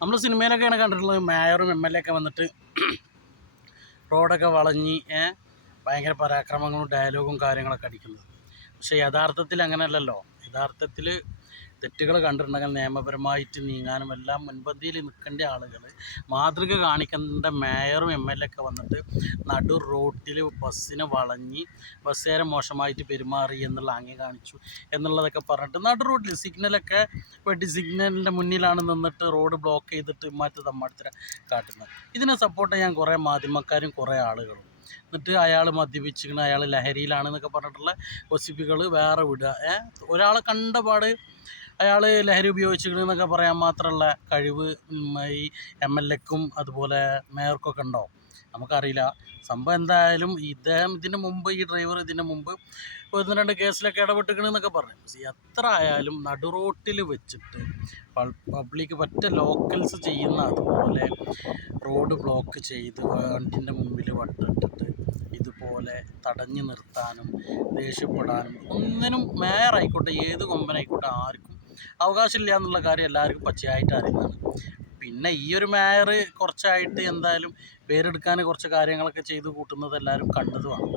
നമ്മൾ സിനിമയിലൊക്കെയാണ് കണ്ടിട്ടുള്ളത് മേയറും M L A ഒക്കെ വന്നിട്ട് റോഡൊക്കെ വളഞ്ഞ് ഭയങ്കര പരാക്രമങ്ങളും ഡയലോഗും കാര്യങ്ങളൊക്കെ അടിക്കുന്നത്. പക്ഷേ യഥാർത്ഥത്തിൽ അങ്ങനെയല്ലല്ലോ. യഥാർത്ഥത്തിൽ തെറ്റുകൾ കണ്ടിട്ടുണ്ടെങ്കിൽ നിയമപരമായിട്ട് നീങ്ങാനും എല്ലാം മുൻപന്തിയിൽ നിൽക്കേണ്ട ആളുകൾ, മാതൃക കാണിക്കേണ്ട മേയറും എം എൽ എ ഒക്കെ വന്നിട്ട് നടു റോട്ടിൽ ബസ്സിനെ വളഞ്ഞ് ബസ്സുകാരെ മോശമായിട്ട് പെരുമാറി എന്നുള്ള ആംഗ്യം കാണിച്ചു എന്നുള്ളതൊക്കെ പറഞ്ഞിട്ട് നടു റോട്ടിൽ സിഗ്നലൊക്കെ വെട്ടി സിഗ്നലിൻ്റെ മുന്നിലാണ് നിന്നിട്ട് റോഡ് ബ്ലോക്ക് ചെയ്തിട്ട് മാറ്റി തമ്മാടത്തിനെ കാട്ടുന്നത്. ഇതിനെ സപ്പോർട്ട് ചെയ്യാൻ കുറേ മാധ്യമക്കാരും കുറേ ആളുകളും, എന്നിട്ട് അയാൾ മദ്യപിച്ചിരിക്കണം, അയാൾ ലഹരിയിലാണെന്നൊക്കെ പറഞ്ഞിട്ടുള്ള ഗോസിപ്പുകൾ വേറെ വിടുക. ഒരാളെ കണ്ടപാട് അയാൾ ലഹരി ഉപയോഗിച്ചിരിക്കണമെന്നൊക്കെ പറയാൻ മാത്രമുള്ള കഴിവ് ഈ എം എൽ എക്കും അതുപോലെ മേയർക്കൊക്കെ ഉണ്ടോ നമുക്കറിയില്ല. സംഭവം എന്തായാലും ഇതിന് മുമ്പ് ഈ ഡ്രൈവർ ഇതിന് മുമ്പ് 1-2 കേസിലൊക്കെ ഇടപെട്ടിരിക്കണമെന്നൊക്കെ പറഞ്ഞു. പക്ഷേ എത്ര ആയാലും നടുറോട്ടിൽ വെച്ചിട്ട് പബ്ലിക് പറ്റ ലോക്കൽസ് ചെയ്യുന്ന അതുപോലെ റോഡ് ബ്ലോക്ക് ചെയ്ത് വണ്ടിൻ്റെ മുമ്പിൽ വട്ടിട്ടിട്ട് ഇതുപോലെ തടഞ്ഞു നിർത്താനും ദേഷ്യപ്പെടാനും ഒന്നിനും മേയറായിക്കോട്ടെ ഏത് കൊമ്പനായിക്കോട്ടെ ആർക്കും അവകാശമില്ല എന്നുള്ള കാര്യം എല്ലാവർക്കും പച്ചയായിട്ട് അറിയുന്നതാണ്. പിന്നെ ഈ ഒരു മേയർ കുറച്ചായിട്ട് എന്തായാലും പേരെടുക്കാൻ കുറച്ച് കാര്യങ്ങളൊക്കെ ചെയ്ത് കൂട്ടുന്നത് എല്ലാവരും കണ്ടതുമാണ്.